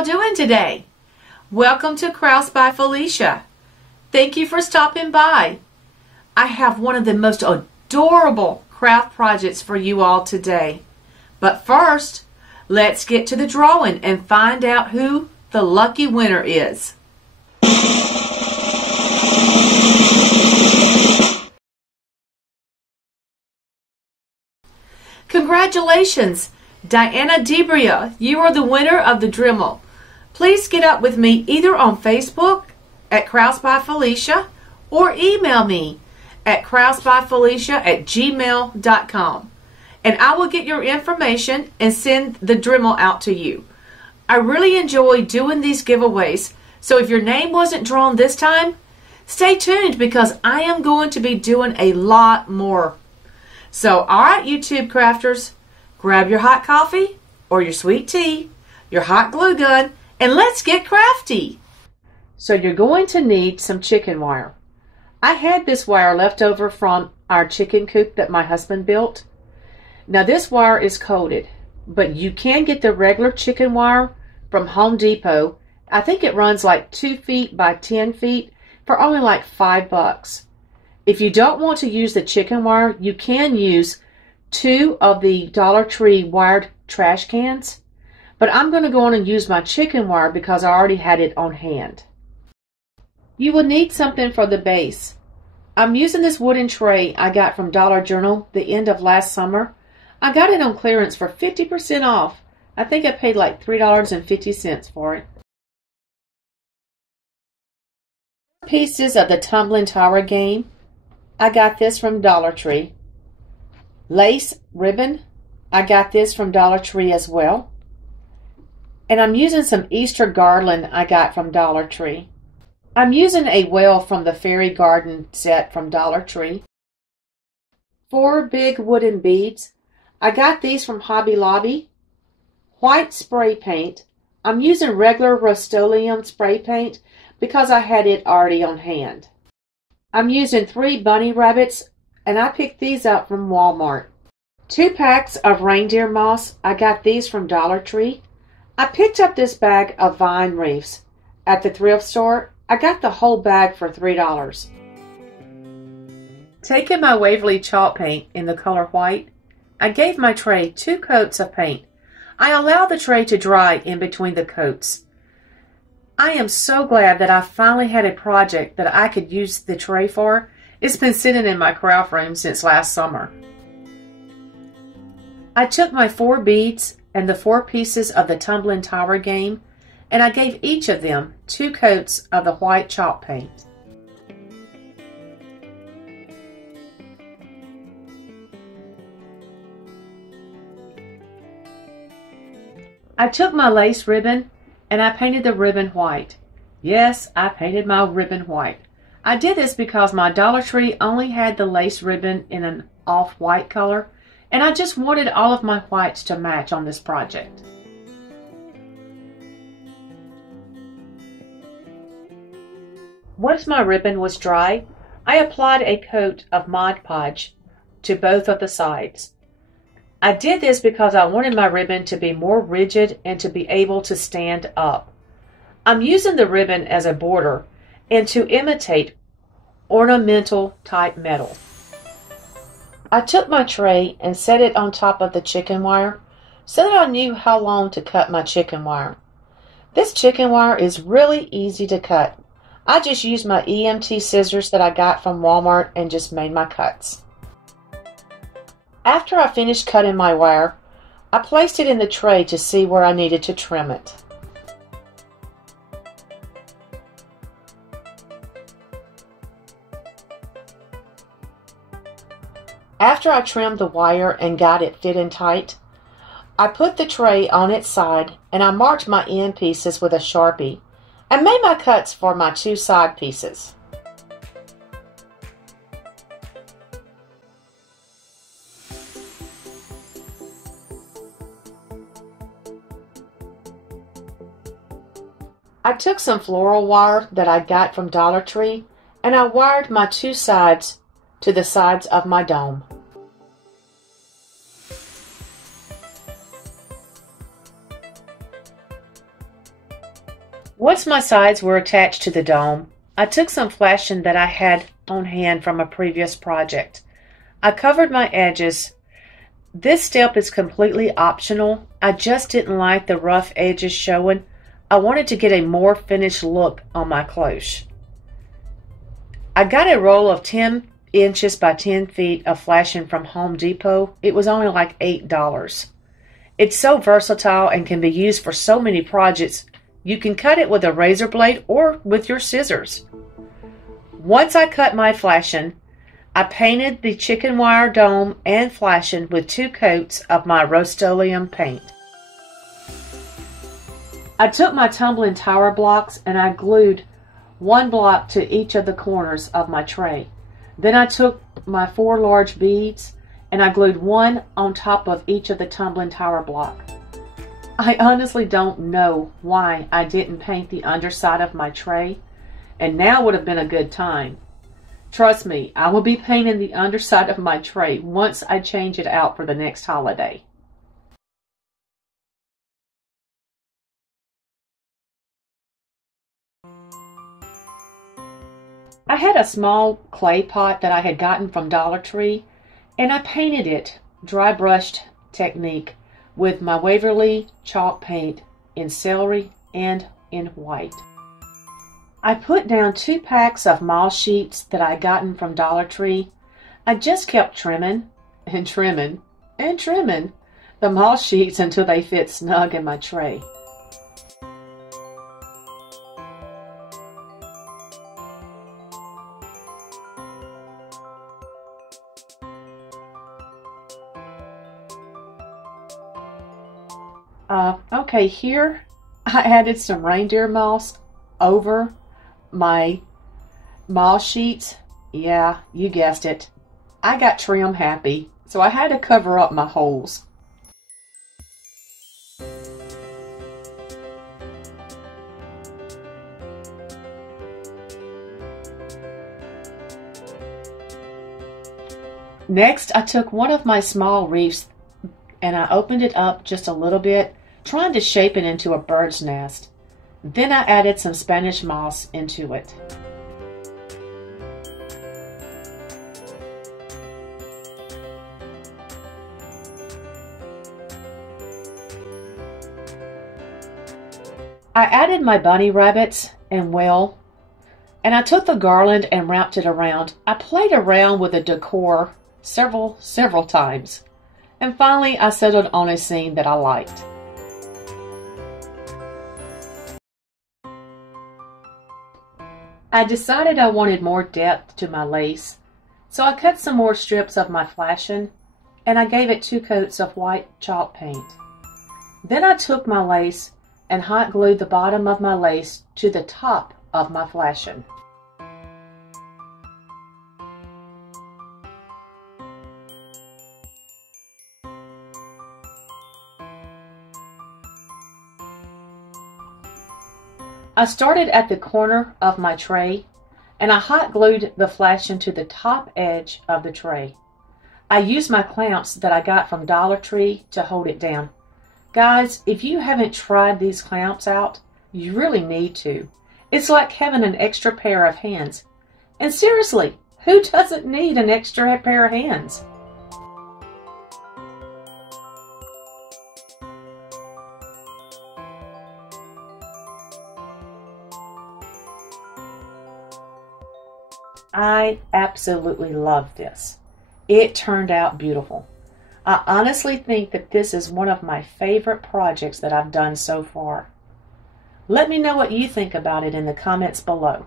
y'all doing today? Welcome to Cloche by Felecia. Thank you for stopping by. I have one of the most adorable craft projects for you all today. But first, let's get to the drawing and find out who the lucky winner is. Congratulations, Diana Debria. You are the winner of the Dremel. Please get up with me either on Facebook at Cloche by Felecia or email me at clochebyfelecia@gmail.com, and I will get your information and send the Dremel out to you. I really enjoy doing these giveaways, so if your name wasn't drawn this time, stay tuned because I am going to be doing a lot more. So, alright YouTube crafters, grab your hot coffee or your sweet tea, your hot glue gun, and let's get crafty. So you're going to need some chicken wire. I had this wire left over from our chicken coop that my husband built. Now this wire is coated, but you can get the regular chicken wire from Home Depot. I think it runs like 2 feet by 10 feet for only like $5. If you don't want to use the chicken wire, you can use 2 of the Dollar Tree wired trash cans. But I'm going to go on and use my chicken wire because I already had it on hand. You will need something for the base. I'm using this wooden tray I got from Dollar General the end of last summer. I got it on clearance for 50% off. I think I paid like $3.50 for it. Pieces of the Tumbling Tower game. I got this from Dollar Tree. Lace ribbon. I got this from Dollar Tree as well. And I'm using some Easter garland I got from Dollar Tree. I'm using a well from the Fairy Garden set from Dollar Tree. 4 big wooden beads. I got these from Hobby Lobby. White spray paint. I'm using regular Rust-Oleum spray paint because I had it already on hand. I'm using 3 bunny rabbits, and I picked these up from Walmart. 2 packs of reindeer moss. I got these from Dollar Tree. I picked up this bag of vine wreaths at the thrift store. I got the whole bag for $3. Taking my Waverly chalk paint in the color white, I gave my tray 2 coats of paint. I allowed the tray to dry in between the coats. I am so glad that I finally had a project that I could use the tray for. It's been sitting in my craft room since last summer. I took my 4 beads and the 4 pieces of the Tumbling Tower game, and I gave each of them 2 coats of the white chalk paint. I took my lace ribbon and I painted the ribbon white. Yes, I painted my ribbon white. I did this because my Dollar Tree only had the lace ribbon in an off-white color, and I just wanted all of my whites to match on this project. Once my ribbon was dry, I applied a coat of Mod Podge to both of the sides. I did this because I wanted my ribbon to be more rigid and to be able to stand up. I'm using the ribbon as a border and to imitate ornamental type metal. I took my tray and set it on top of the chicken wire so that I knew how long to cut my chicken wire. This chicken wire is really easy to cut. I just used my EMT scissors that I got from Walmart and just made my cuts. After I finished cutting my wire, I placed it in the tray to see where I needed to trim it. After I trimmed the wire and got it fitting tight, I put the tray on its side and I marked my end pieces with a Sharpie and made my cuts for my 2 side pieces. I took some floral wire that I got from Dollar Tree and I wired my 2 sides to the sides of my dome. Once my sides were attached to the dome, I took some flashing that I had on hand from a previous project. I covered my edges. This step is completely optional. I just didn't like the rough edges showing. I wanted to get a more finished look on my cloche. I got a roll of 10 inches by 10 feet of flashing from Home Depot. It was only like $8. It's so versatile and can be used for so many projects. You can cut it with a razor blade or with your scissors. Once I cut my flashing, I painted the chicken wire dome and flashing with 2 coats of my Rust-Oleum paint. I took my tumbling tower blocks and I glued 1 block to each of the corners of my tray. Then I took my 4 large beads and I glued 1 on top of each of the tumbling tower block. I honestly don't know why I didn't paint the underside of my tray, and now would have been a good time. Trust me, I will be painting the underside of my tray once I change it out for the next holiday. I had a small clay pot that I had gotten from Dollar Tree, and I painted it dry brushed technique with my Waverly chalk paint in celery and in white. I put down 2 packs of moss sheets that I gotten from Dollar Tree. I just kept trimming and trimming and trimming the moss sheets until they fit snug in my tray. Okay, here I added some reindeer moss over my moss sheets. Yeah, you guessed it. I got trim happy, so I had to cover up my holes. Next, I took one of my small wreaths and I opened it up just a little bit, trying to shape it into a bird's nest. Then I added some Spanish moss into it. I added my bunny rabbits and and I took the garland and wrapped it around. I played around with the decor several times. And finally, I settled on a scene that I liked. I decided I wanted more depth to my lace, so I cut some more strips of my flashing, and I gave it 2 coats of white chalk paint. Then I took my lace and hot glued the bottom of my lace to the top of my flashing. I started at the corner of my tray and I hot glued the flashing to the top edge of the tray. I used my clamps that I got from Dollar Tree to hold it down. Guys, if you haven't tried these clamps out, you really need to. It's like having an extra pair of hands. And seriously, who doesn't need an extra pair of hands? I absolutely love this. It turned out beautiful. I honestly think that this is one of my favorite projects that I've done so far. Let me know what you think about it in the comments below.